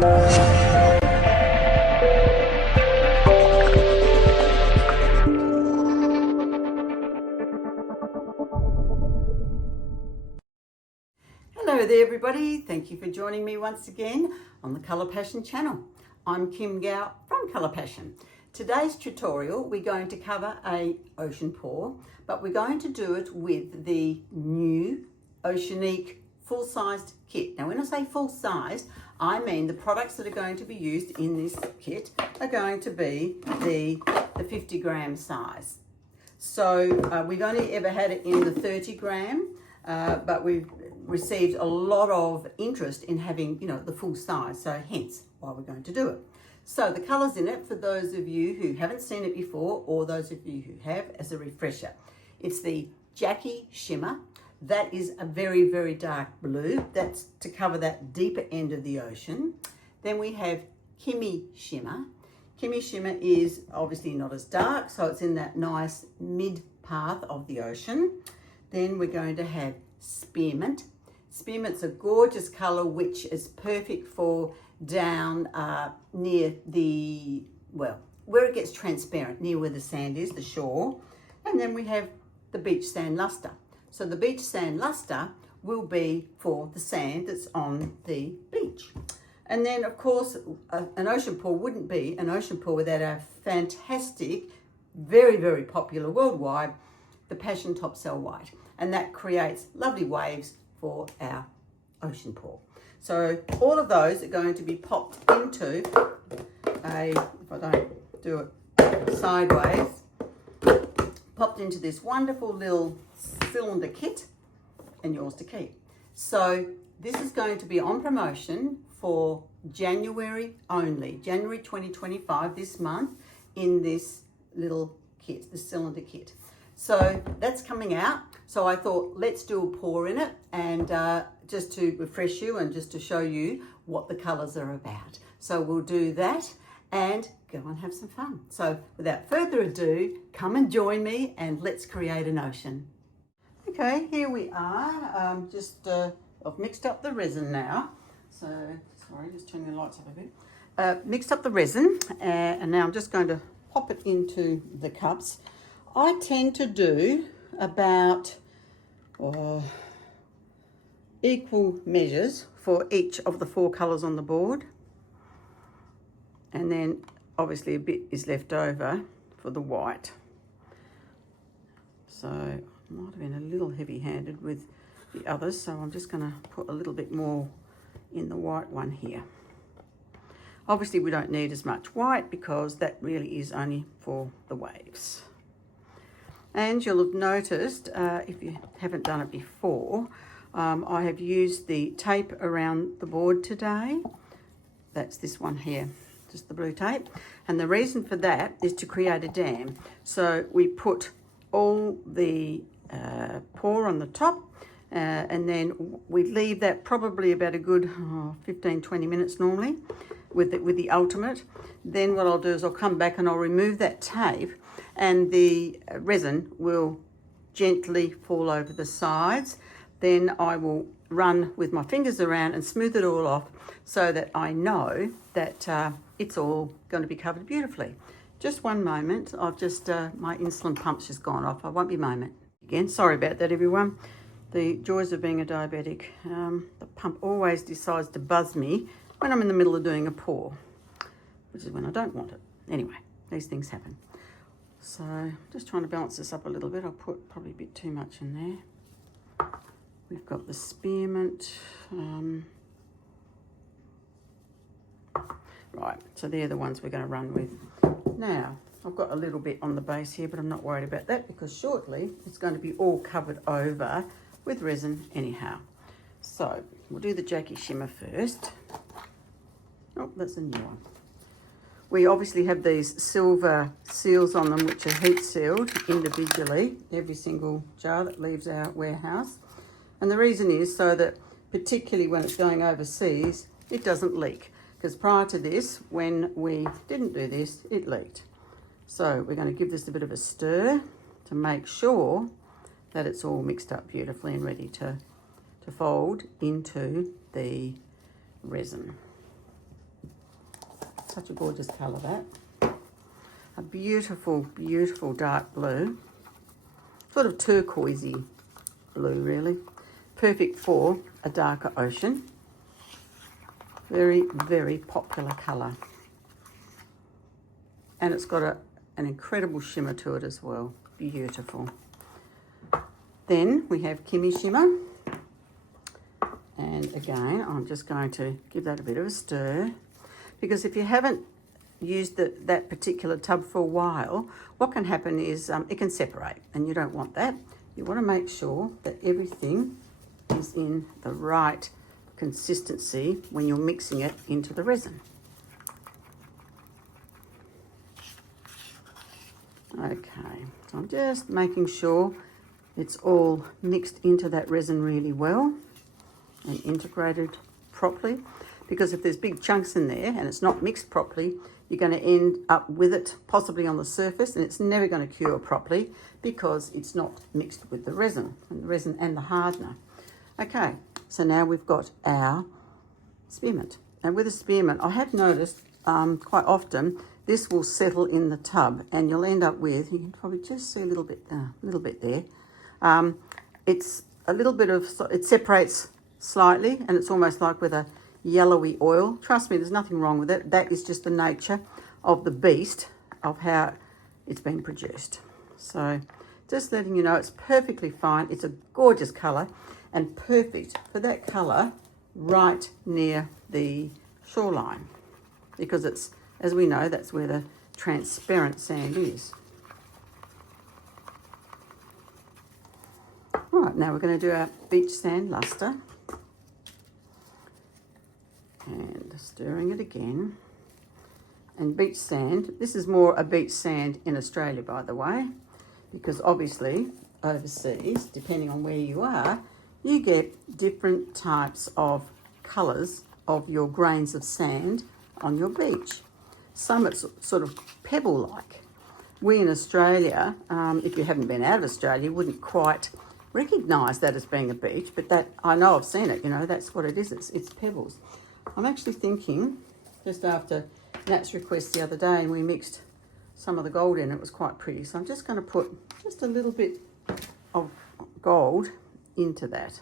Hello there everybody, thank you for joining me once again on the Colour Passion channel. I'm Kim Gow from Colour Passion. Today's tutorial we're going to cover a ocean pour, but we're going to do it with the new Oceanique full-sized kit. Now when I say full-sized, I mean the products that are going to be used in this kit are going to be the 50 gram size. So we've only ever had it in the 30 gram, but we've received a lot of interest in having, the full size, so hence why we're going to do it. So the colours in it, for those of you who haven't seen it before or those of you who have, as a refresher, it's the Jackie Shimmer. That is a very, very dark blue. That's to cover that deeper end of the ocean. Then we have Kimmy Shimmer. Kimmy Shimmer is obviously not as dark, so it's in that nice mid path of the ocean. Then we're going to have Spearmint. Spearmint's a gorgeous colour which is perfect for down near the, well, where it gets transparent, near where the sand is, the shore. And then we have the Beach Sand Luster. So the Beach Sand Luster will be for the sand that's on the beach. And then of course an ocean pour wouldn't be an ocean pour without our fantastic, very, very popular worldwide, the Passion Top Cell White. And that creates lovely waves for our ocean pour. So all of those are going to be popped into a, if I don't do it sideways, popped into this wonderful little cylinder kit and yours to keep. So this is going to be on promotion for January only, January 2025, this month, in this little kit, the cylinder kit. So that's coming out. So I thought, let's do a pour in it, and just to refresh you and just to show you what the colours are about. So we'll do that and go and have some fun. So without further ado, come and join me and let's create an ocean. Okay, here we are. I've mixed up the resin now. So, sorry, just turn the lights up a bit. Mixed up the resin, and now I'm just going to pop it into the cups. I tend to do about equal measures for each of the 4 colours on the board, and then obviously a bit is left over for the white. So I might have been a little heavy-handed with the others, so I'm just going to put a little bit more in the white one here. Obviously we don't need as much white because that really is only for the waves. And you'll have noticed, if you haven't done it before, I have used the tape around the board today. That's this one here, just the blue tape. And the reason for that is to create a dam. So we put all the pour on the top, and then we leave that probably about a good 15-20 minutes normally with the ultimate. Then what I'll do is I'll come back and I'll remove that tape, and the resin will gently fall over the sides. Then I will run with my fingers around and smooth it all off so that I know that it's all going to be covered beautifully. Just one moment. I've just, my insulin pump's just gone off. I won't be a moment. Again, sorry about that, everyone. The joys of being a diabetic. The pump always decides to buzz me when I'm in the middle of doing a pour, which is when I don't want it. Anyway, these things happen. So just trying to balance this up a little bit. I'll put probably a bit too much in there. We've got the spearmint. Right, so they're the ones we're going to run with. Now, I've got a little bit on the base here, but I'm not worried about that because shortly it's going to be all covered over with resin anyhow. So we'll do the Jackie Shimmer first. Oh, that's a new one. We obviously have these silver seals on them, which are heat sealed individually, every single jar that leaves our warehouse. And the reason is so that, particularly when it's going overseas, it doesn't leak. Because prior to this, when we didn't do this, it leaked. So we're going to give this a bit of a stir to make sure that it's all mixed up beautifully and ready to fold into the resin. such a gorgeous colour, that. A beautiful, beautiful dark blue. Sort of turquoisey blue, really. Perfect for a darker ocean. Very, very popular colour. And it's got an incredible shimmer to it as well. Beautiful. Then we have Kimmy Shimmer. And again, I'm just going to give that a bit of a stir. Because if you haven't used that particular tub for a while, what can happen is it can separate. And you don't want that. You want to make sure that everything is in the right consistency when you're mixing it into the resin. Okay, so I'm just making sure it's all mixed into that resin really well and integrated properly, because if there's big chunks in there and it's not mixed properly, you're going to end up with it possibly on the surface, and it's never going to cure properly because it's not mixed with the resin and the hardener. Okay, so now we've got our spearmint. And with a spearmint, I have noticed quite often this will settle in the tub, and you'll end up with, you can probably just see a little bit there. It's a little bit of, it separates slightly, and it's almost like with a yellowy oil. Trust me, there's nothing wrong with it. That is just the nature of the beast, of how it's been produced. So just letting you know, it's perfectly fine. It's a gorgeous colour and perfect for that colour right near the shoreline, because it's, as we know, that's where the transparent sand is. Right, now we're going to do our beach sand luster. And stirring it again. And beach sand, this is more a beach sand in Australia, by the way, because obviously overseas, depending on where you are, you get different types of colours of your grains of sand on your beach. Some it's sort of pebble-like. We in Australia, if you haven't been out of Australia, wouldn't quite recognise that as being a beach, but that, I know, I've seen it, you know, that's what it is, it's pebbles. I'm actually thinking, just after Nat's request the other day, and we mixed some of the gold in, it was quite pretty. So I'm just going to put just a little bit of gold into that.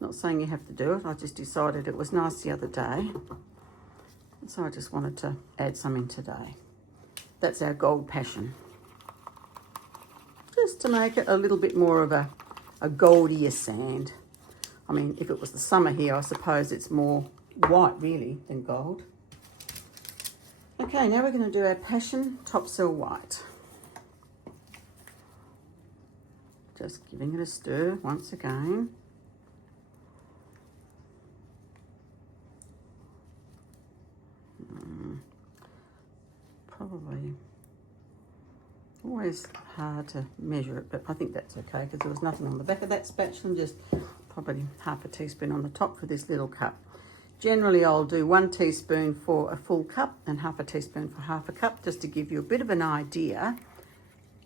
Not saying you have to do it, I just decided it was nice the other day. And so I just wanted to add some in today. That's our gold passion. Just to make it a little bit more of a goldier sand. I mean, if it was the summer here, I suppose it's more white really than gold. Okay, now we're going to do our passion topsail white. Just giving it a stir once again. Probably always hard to measure it, but I think that's okay because there was nothing on the back of that spatula, and just probably half a teaspoon on the top for this little cup. Generally, I'll do 1 teaspoon for a full cup and half a teaspoon for half a cup, just to give you a bit of an idea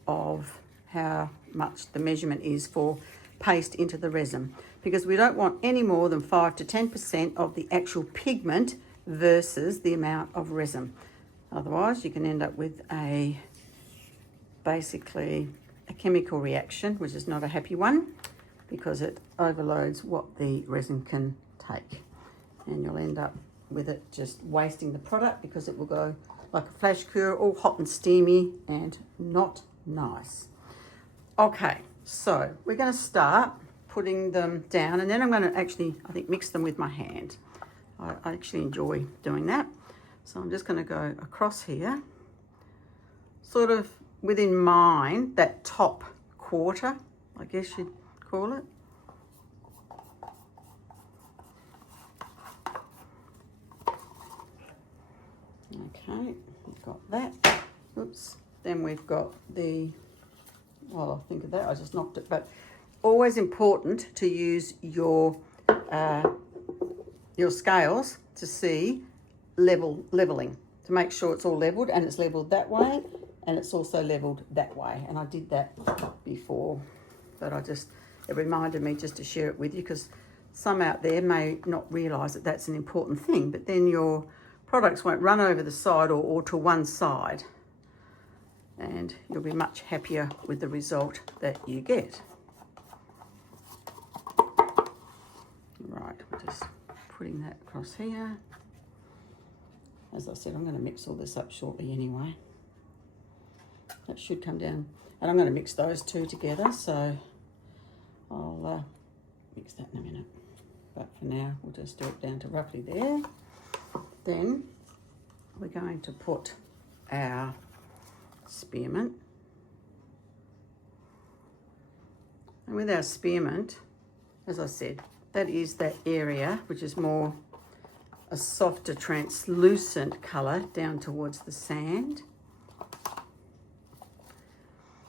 of how much the measurement is for paste into the resin, because we don't want any more than 5 to 10% of the actual pigment versus the amount of resin. Otherwise, you can end up with basically a chemical reaction, which is not a happy one, because it overloads what the resin can take. And you'll end up with it just wasting the product, because it will go like a flash cure, all hot and steamy and not nice. Okay, so we're going to start putting them down, and then I'm going to actually, I think, mix them with my hand. I actually enjoy doing that. So I'm just going to go across here, sort of within mine, that top quarter, I guess you'd call it. Okay, we've got that. Oops. Then we've got the, well, I think of that, I just knocked it, but always important to use your scales to see leveling, to make sure it's all leveled, and it's leveled that way, and it's also leveled that way. And I did that before, but it reminded me just to share it with you, because some out there may not realise that that's an important thing, but then your products won't run over the side or to one side, and you'll be much happier with the result that you get. Right, just putting that across here. As I said, I'm going to mix all this up shortly anyway. That should come down, and I'm going to mix those two together, so I'll mix that in a minute. But for now, we'll just do it down to roughly there. Then we're going to put our spearmint. And with our spearmint, as I said, that is that area which is more a softer translucent colour down towards the sand.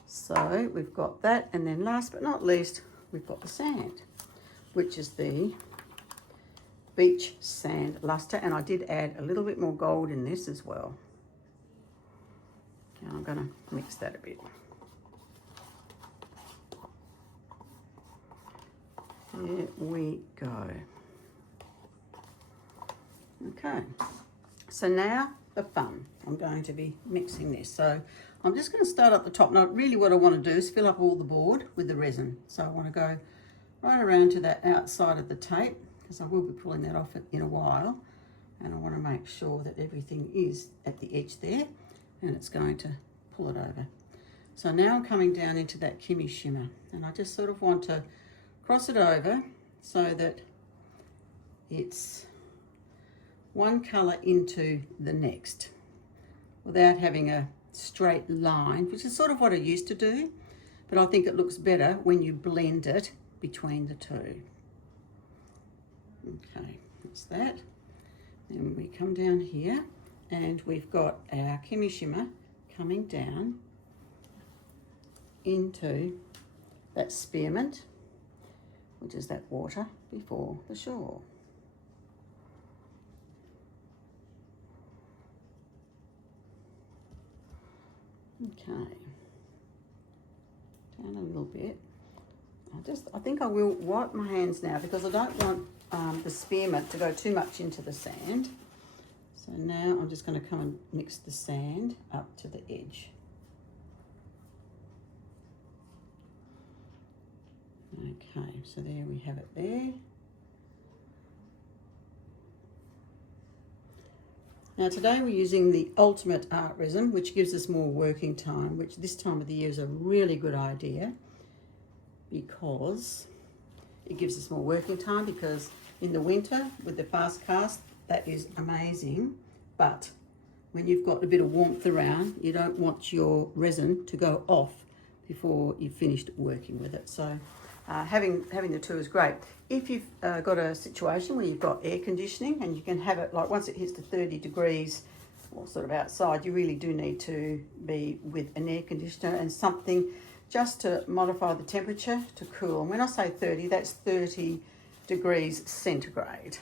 So we've got that, and then last but not least, we've got the sand, which is the beach sand luster, and I did add a little bit more gold in this as well. And I'm going to mix that a bit. There we go. Okay, so now the fun. I'm going to be mixing this. So I'm just going to start up the top. Now really what I want to do is fill up all the board with the resin. So I want to go right around to that outside of the tape, because I will be pulling that off in a while, and I want to make sure that everything is at the edge there, and it's going to pull it over. So now I'm coming down into that Kimmy shimmer, and I just sort of want to cross it over so that it's one colour into the next without having a straight line, which is sort of what I used to do, but I think it looks better when you blend it between the two. Okay, that's that. Then we come down here and we've got our Kimmy shimmer coming down into that spearmint, which is that water before the shore. Okay, down a little bit. I think I will wipe my hands now, because I don't want the spearmint to go too much into the sand. So now I'm just going to come and mix the sand up to the edge. Okay, so there we have it there. Now today we're using the Ultimate Art Resin, which gives us more working time, which this time of the year is a really good idea, because it gives us more working time, because in the winter with the fast cast, that is amazing, but when you've got a bit of warmth around, you don't want your resin to go off before you've finished working with it. So having the two is great. If you've got a situation where you've got air conditioning and you can have it, like once it hits to 30 degrees or sort of outside, you really do need to be with an air conditioner and something just to modify the temperature to cool. And when I say 30, that's 30 degrees centigrade.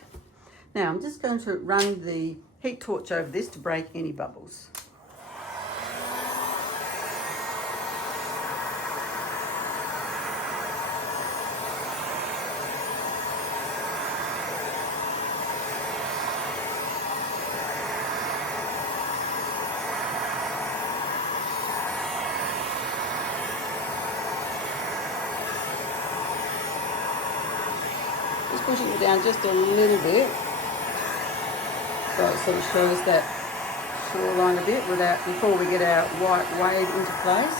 Now I'm just going to run the heat torch over this to break any bubbles. Just pushing it down just a little bit, so it sort of shows that shoreline a bit before we get our white wave into place.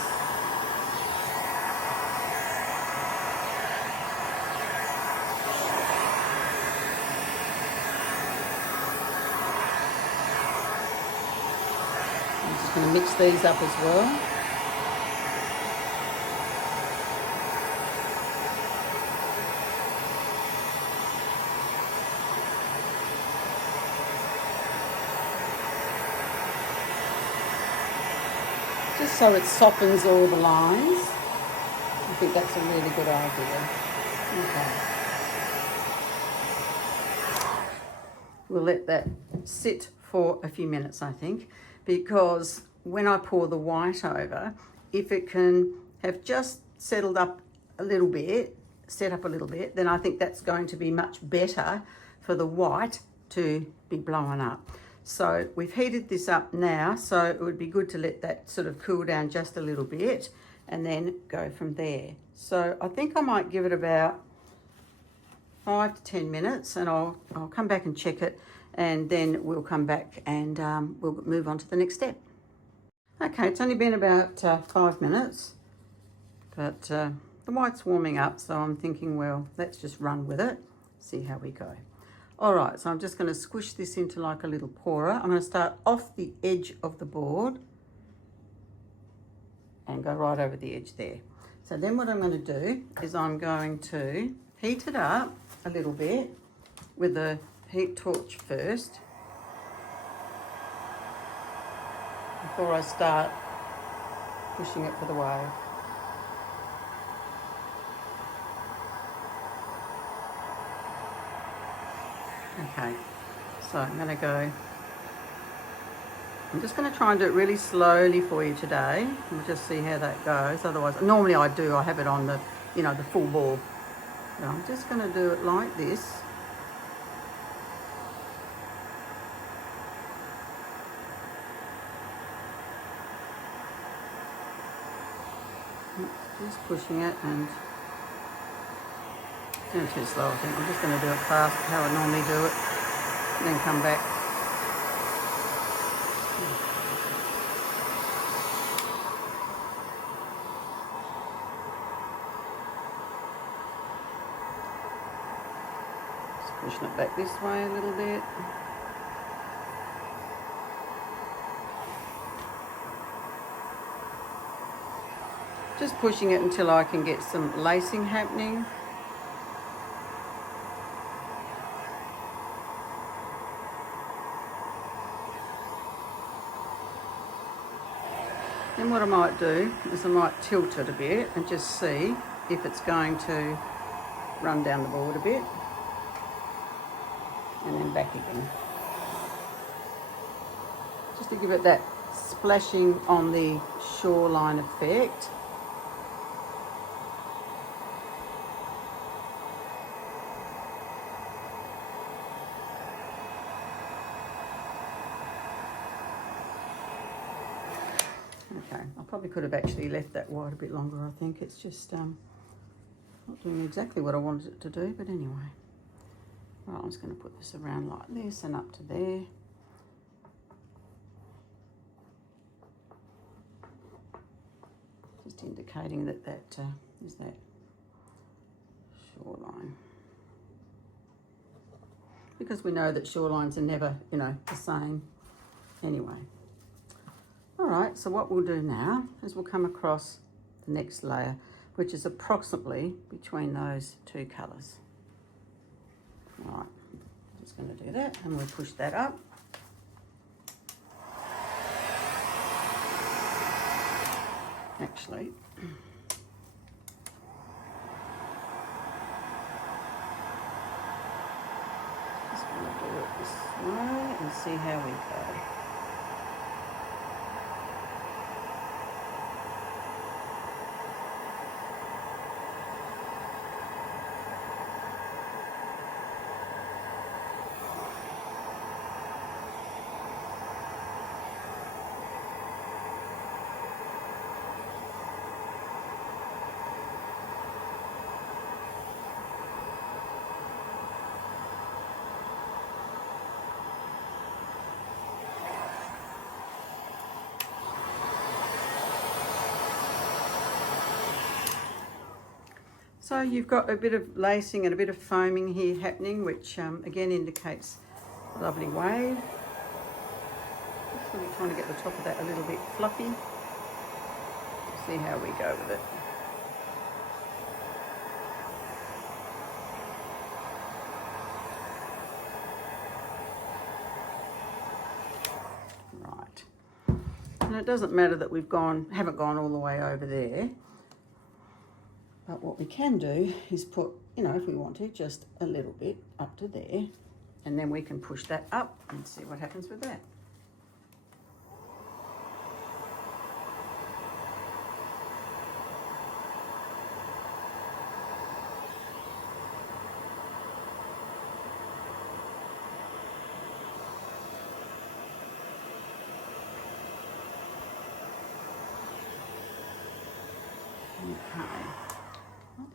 I'm just going to mix these up as well. Just so it softens all the lines. I think that's a really good idea. Okay. We'll let that sit for a few minutes, I think, because when I pour the white over, if it can have just settled up a little bit, set up a little bit, then I think that's going to be much better for the white to be blown up. So we've heated this up now, so it would be good to let that sort of cool down just a little bit and then go from there. So I think I might give it about 5 to 10 minutes, and I'll come back and check it, and then we'll come back and we'll move on to the next step. Okay, it's only been about 5 minutes, but the white's warming up, so I'm thinking, well, let's just run with it, see how we go. All right, so I'm just going to squish this into like a little pourer. I'm going to start off the edge of the board and go right over the edge there. So then what I'm going to do is I'm going to heat it up a little bit with a heat torch first before I start pushing it for the wave. Okay, so I'm just going to try and do it really slowly for you today. We'll just see how that goes. Otherwise, normally I have it on the, the full ball. But I'm just going to do it like this. Just pushing it and going too slow, I think. I'm just going to do it fast, how I normally do it, and then come back. Just pushing it back this way a little bit. Just pushing it until I can get some lacing happening. Then what I might do is I might tilt it a bit and just see if it's going to run down the board a bit, and then back again. Just to give it that splashing on the shoreline effect. Okay, I probably could have actually left that white a bit longer, I think. It's just not doing exactly what I wanted it to do, but anyway. Right, I'm just going to put this around like this and up to there. Just indicating that is that shoreline. Because we know that shorelines are never, the same anyway. All right, so what we'll do now is we'll come across the next layer, which is approximately between those two colours. All right, I'm just going to do that, and we'll push that up. Actually, just going to do it this way and see how we go. So you've got a bit of lacing and a bit of foaming here happening, which again indicates a lovely wave. Just really trying to get the top of that a little bit fluffy. See how we go with it. Right. And it doesn't matter that haven't gone all the way over there. But what we can do is put, if we want to, just a little bit up to there, and then we can push that up and see what happens with that.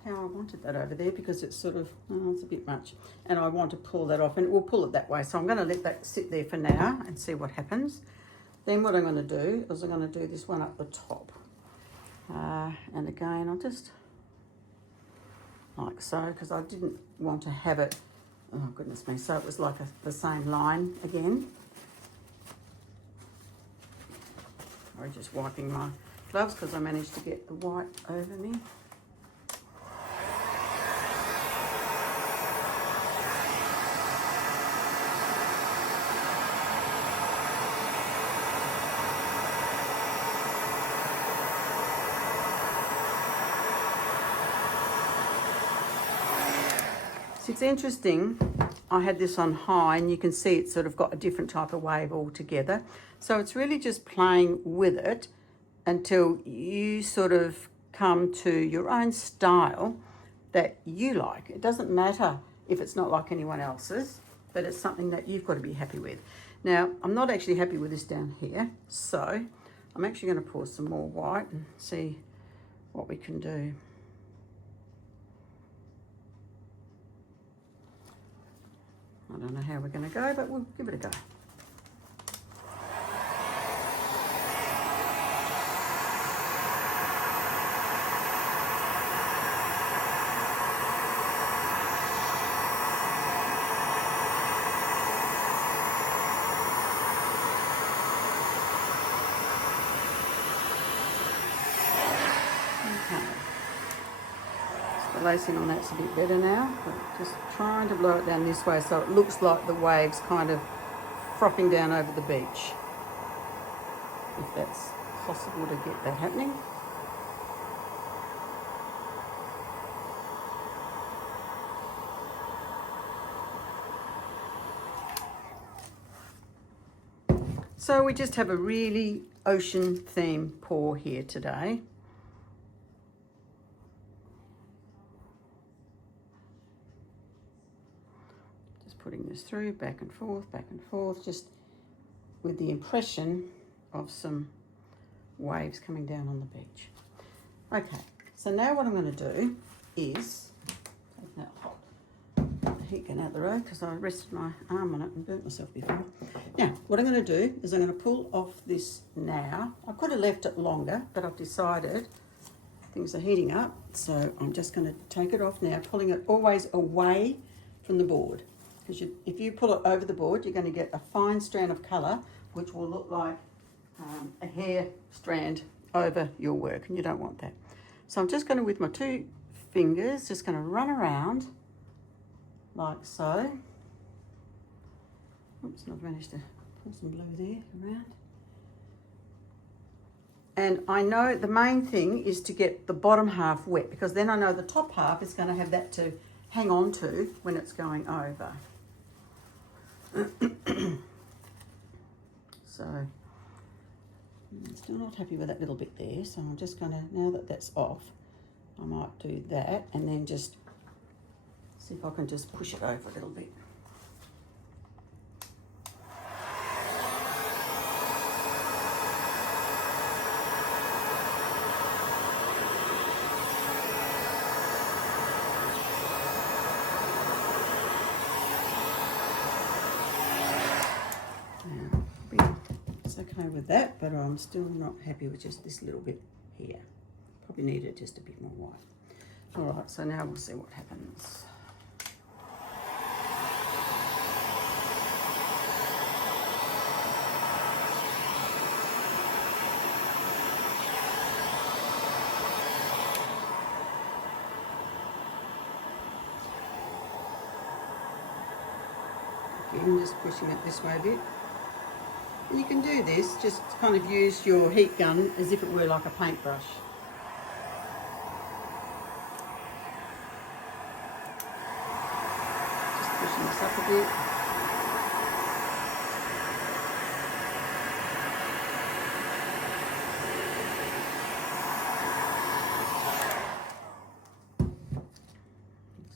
how I wanted that over there because it's sort of, oh, it's a bit much. And I want to pull that off, and we'll pull it that way. So I'm going to let that sit there for now and see what happens. Then what I'm going to do is I'm going to do this one up the top. And again, I'll just, like so, because I didn't want to have it, oh goodness me, so it was like the same line again. I'm just wiping my gloves because I managed to get the white over me. So it's interesting, I had this on high and you can see it's sort of got a different type of wave altogether. So it's really just playing with it until you sort of come to your own style that you like. It doesn't matter if it's not like anyone else's, but it's something that you've got to be happy with. Now, I'm not actually happy with this down here, so I'm actually going to pour some more white and see what we can do. I don't know how we're going to go, but we'll give it a go. Okay. The lacing on that's a bit better now, but just trying to blow it down this way so it looks like the waves kind of frothing down over the beach. If that's possible to get that happening. So we just have a really ocean theme pour here today. Putting this through, back and forth, just with the impression of some waves coming down on the beach. Okay, so now what I'm going to do is take that hot heat gun out the road because I rested my arm on it and burnt myself before. Now, what I'm going to do is I'm going to pull off this now. I could have left it longer, but I've decided things are heating up, so I'm just going to take it off now, pulling it always away from the board. Because if you pull it over the board, you're going to get a fine strand of colour, which will look like a hair strand over your work, and you don't want that. So I'm just going to, with my two fingers, just going to run around like so. Oops, I've managed to pull some blue there around. And I know the main thing is to get the bottom half wet, because then I know the top half is going to have that to hang on to when it's going over. So I'm still not happy with that little bit there, so I'm just going to, now that that's off, I might do that and then just see if I can just push it over a little bit. Okay with that, but I'm still not happy with just this little bit here. Probably needed just a bit more white. All right, so now we'll see what happens. Again, just pushing it this way a bit. And you can do this, just kind of use your heat gun as if it were like a paintbrush. Just pushing this up a bit.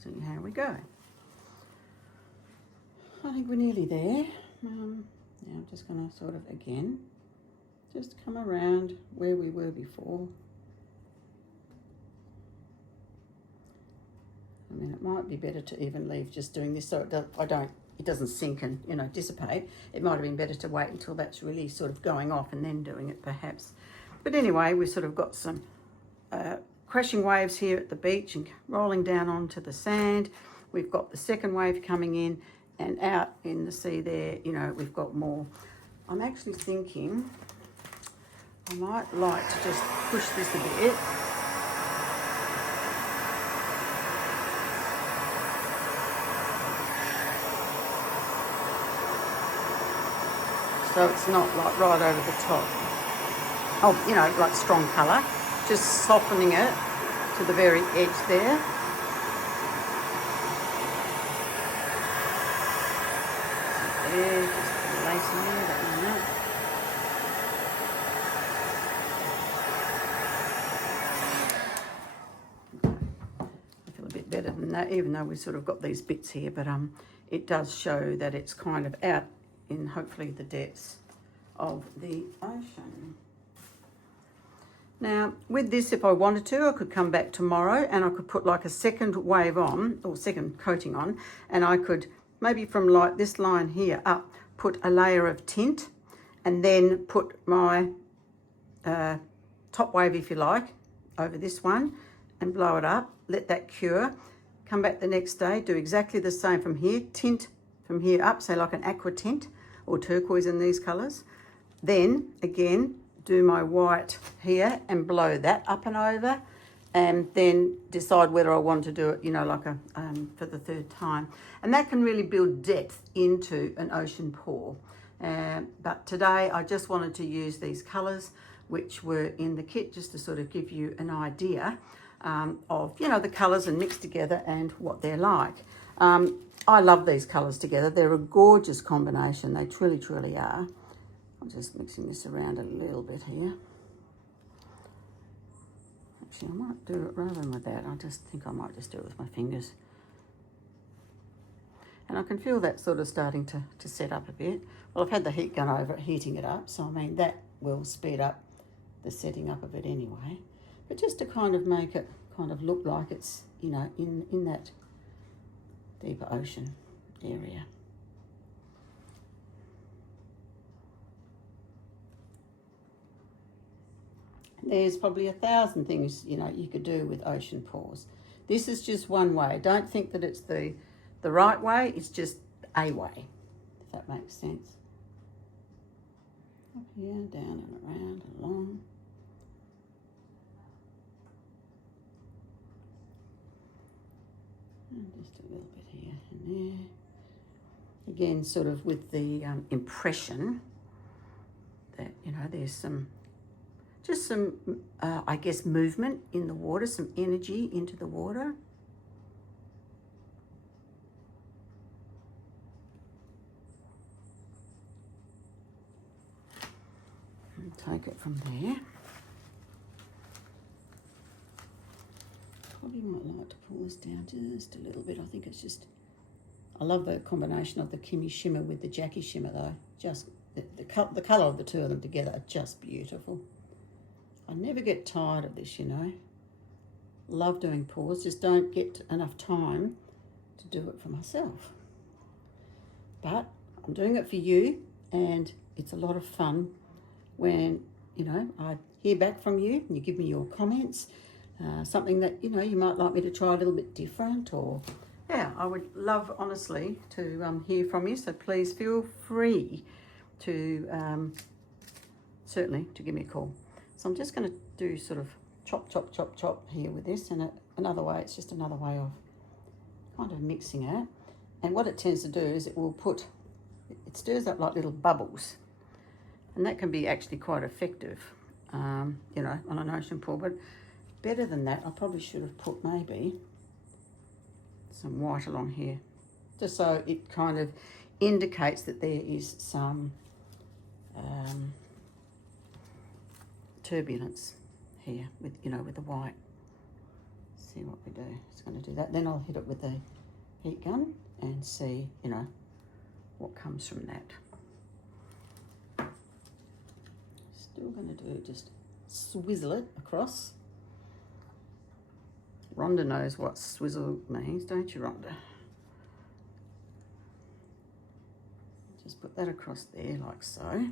See how we go. I think we're nearly there. Now I'm just going to sort of, again, just come around where we were before. then it might be better to even leave just doing this so it doesn't sink and, you know, dissipate. It might have been better to wait until that's really sort of going off and then doing it perhaps. But anyway, we've sort of got some crashing waves here at the beach and rolling down onto the sand. We've got the second wave coming in, and out in the sea there, you know, we've got more. I'm actually thinking I might like to just push this a bit. So it's not like right over the top. Oh, you know, like strong colour. Just softening it to the very edge there. There, just lacing there, that one out. I feel a bit better than that, even though we've sort of got these bits here, but it does show that it's kind of out in hopefully the depths of the ocean. Now with this, if I wanted to, I could come back tomorrow and I could put like a second wave on, or second coating on, and I could maybe from like this line here up, put a layer of tint and then put my top wave, if you like, over this one and blow it up, let that cure, come back the next day, do exactly the same from here, tint from here up, say like an aqua tint or turquoise in these colours. Then again, do my white here and blow that up and over, and then decide whether I want to do it, you know, like a for the third time. And that can really build depth into an ocean pour. But today I just wanted to use these colours which were in the kit, just to sort of give you an idea of, you know, the colours and mixed together and what they're like. I love these colours together. They're a gorgeous combination. They truly, truly are. I'm just mixing this around a little bit here. Actually, I might do it rather than with that. I just think I might just do it with my fingers. And I can feel that sort of starting to set up a bit. Well, I've had the heat gun over it, heating it up. So, I mean, that will speed up the setting up of it anyway. But just to kind of make it kind of look like it's, you know, in that deeper ocean area. There's probably 1,000 things, you know, you could do with ocean pours. This is just one way. Don't think that it's the right way. It's just a way, if that makes sense. Up here, down and around, along. And just a little bit here and there. Again, sort of with the impression that, you know, there's some I guess, movement in the water, some energy into the water. And take it from there. Probably might like to pull this down just a little bit. I think it's just, I love the combination of the Kimmy shimmer with the Jackie shimmer though. Just the colour of the two of them together are just beautiful. I never get tired of this, you know. Love doing pours, just don't get enough time to do it for myself. But I'm doing it for you, and it's a lot of fun when, you know, I hear back from you and you give me your comments, something that, you know, you might like me to try a little bit different, or, yeah, I would love, honestly, to hear from you. So please feel free to, certainly, to give me a call. So I'm just going to do sort of chop, chop, chop, chop here with this, and another way, it's just another way of kind of mixing it. And what it tends to do is it stirs up like little bubbles, and that can be actually quite effective, you know, on an ocean pour. But better than that, I probably should have put maybe some white along here, just so it kind of indicates that there is some turbulence here with, you know, with the white. Let's see what we do. It's going to do that. Then I'll hit it with the heat gun and see, you know, what comes from that. Still going to do, just swizzle it across Rhonda knows what swizzle means, don't you, Rhonda? Just put that across there like so.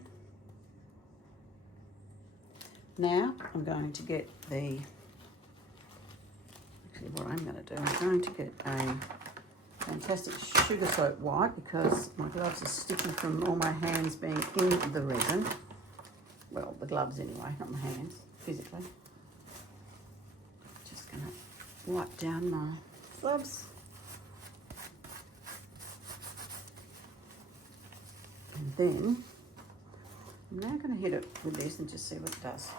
Now I'm going to get the, actually what I'm going to do, I'm going to get a fantastic sugar soap wipe because my gloves are sticky from all my hands being in the resin. Well, the gloves anyway, not my hands, physically. Just going to wipe down my gloves. And then I'm now going to hit it with this and just see what it does.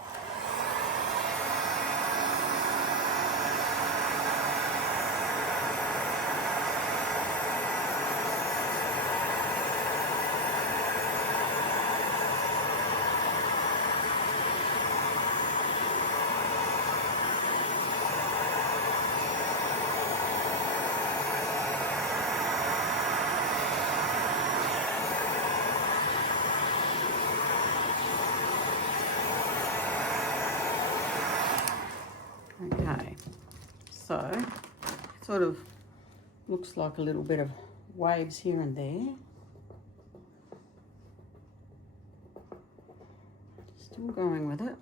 Okay, so it sort of looks like a little bit of waves here and there. Still going with it.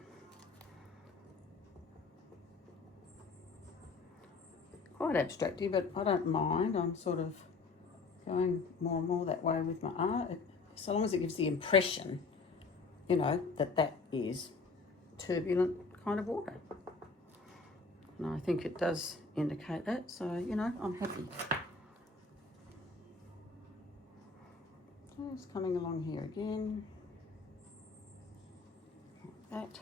Quite abstracty, but I don't mind. I'm sort of going more and more that way with my art, so long as it gives the impression, you know, that that is turbulent kind of water. And I think it does indicate that, so, you know, I'm happy. Just coming along here again, like that.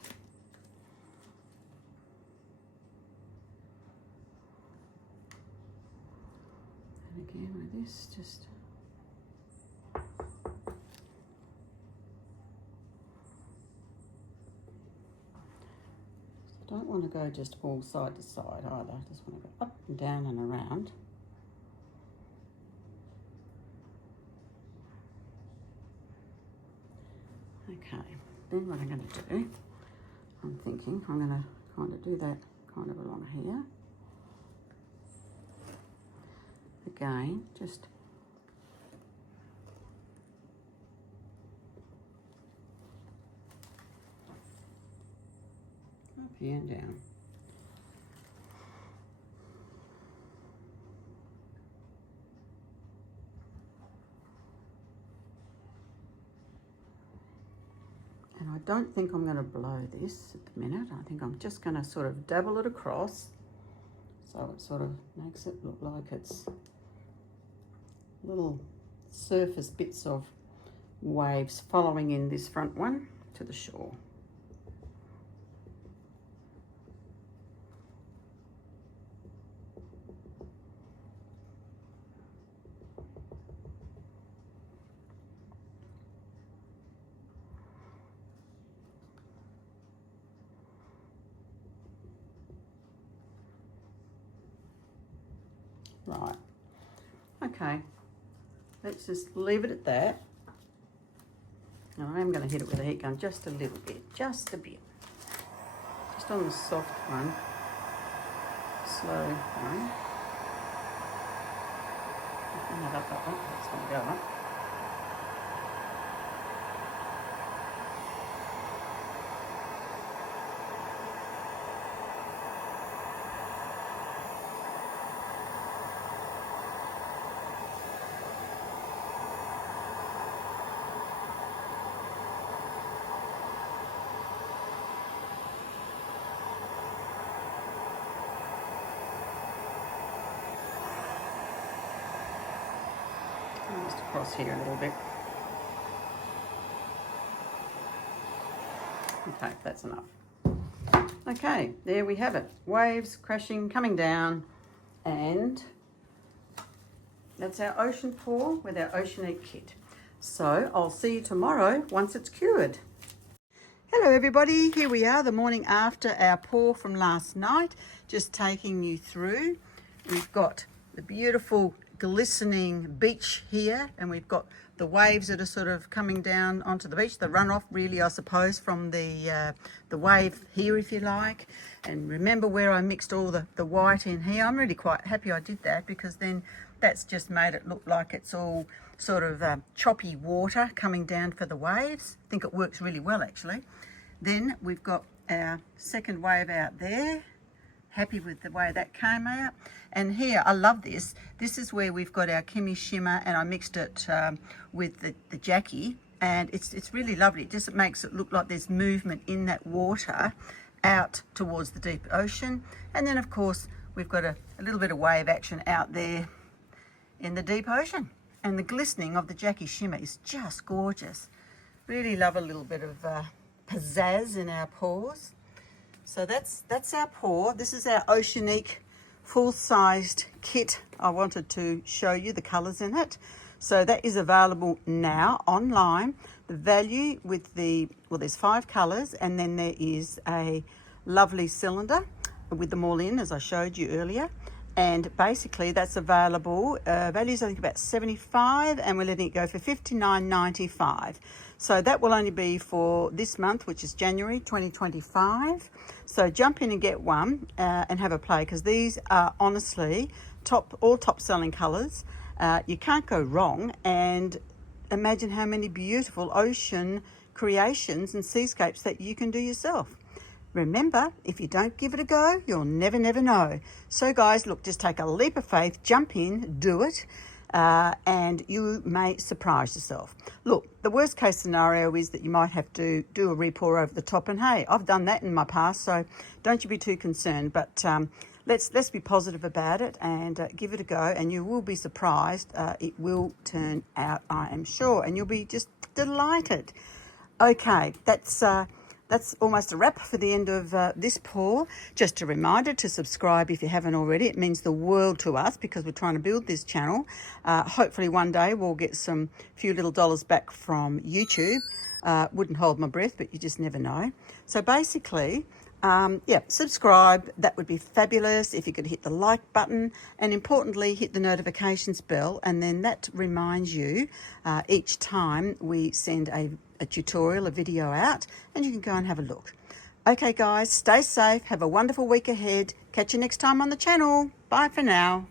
And again with this, just... don't want to go just all side to side either. I just want to go up and down and around. Okay, then what I'm going to do, I'm thinking I'm going to kind of do that kind of along here. Again, just up here and down. And I don't think I'm going to blow this at the minute. I think I'm just going to sort of dabble it across so it sort of makes it look like it's little surface bits of waves following in this front one to the shore. Right, okay, let's just leave it at that. Now I am going to hit it with a heat gun just a little bit, just a bit. Just on the soft one, slow one. That's going to go up. Just across here a little bit. Okay, that's enough. Okay, there we have it. Waves crashing, coming down, and that's our ocean pour with our Oceanique kit. So I'll see you tomorrow once it's cured. Hello everybody, here we are the morning after our pour from last night, just taking you through. We've got the beautiful glistening beach here, and we've got the waves that are sort of coming down onto the beach, the runoff really, I suppose, from the wave here, if you like. And remember where I mixed all the white in here? I'm really quite happy I did that, because then that's just made it look like it's all sort of choppy water coming down for the waves. I think it works really well, actually. Then we've got our second wave out there. Happy with the way that came out. And here, I love this. This is where we've got our Kimmy shimmer, and I mixed it with the Jackie, and it's really lovely. It just makes it look like there's movement in that water out towards the deep ocean. And then, of course, we've got a little bit of wave action out there in the deep ocean. And the glistening of the Jackie shimmer is just gorgeous. Really love a little bit of pizzazz in our paws. So that's our paw. This is our Oceanique full-sized kit. I wanted to show you the colours in it. So that is available now online. The value with well, there's 5 colours, and then there is a lovely cylinder with them all in, as I showed you earlier. And basically that's available, value's I think about $75, and we're letting it go for $59.95. So that will only be for this month, which is January 2025. So jump in and get one and have a play, because these are honestly all top selling colours. You can't go wrong, and imagine how many beautiful ocean creations and seascapes that you can do yourself. Remember, if you don't give it a go, you'll never know. So guys, look, just take a leap of faith, jump in, do it, and you may surprise yourself. Look, the worst case scenario is that you might have to do a re-pour over the top, and hey, I've done that in my past, so don't you be too concerned. But let's be positive about it and give it a go, and you will be surprised. It will turn out, I am sure, and you'll be just delighted. Okay, that's almost a wrap for the end of this pour. Just a reminder to subscribe if you haven't already. It means the world to us, because we're trying to build this channel. Hopefully one day we'll get some few little dollars back from YouTube. Wouldn't hold my breath, but you just never know. So basically, yeah, subscribe. That would be fabulous if you could hit the like button, and importantly, hit the notifications bell, and then that reminds you each time we send a tutorial, a video out, and you can go and have a look. Okay guys, stay safe, have a wonderful week ahead. Catch you next time on the channel. Bye for now.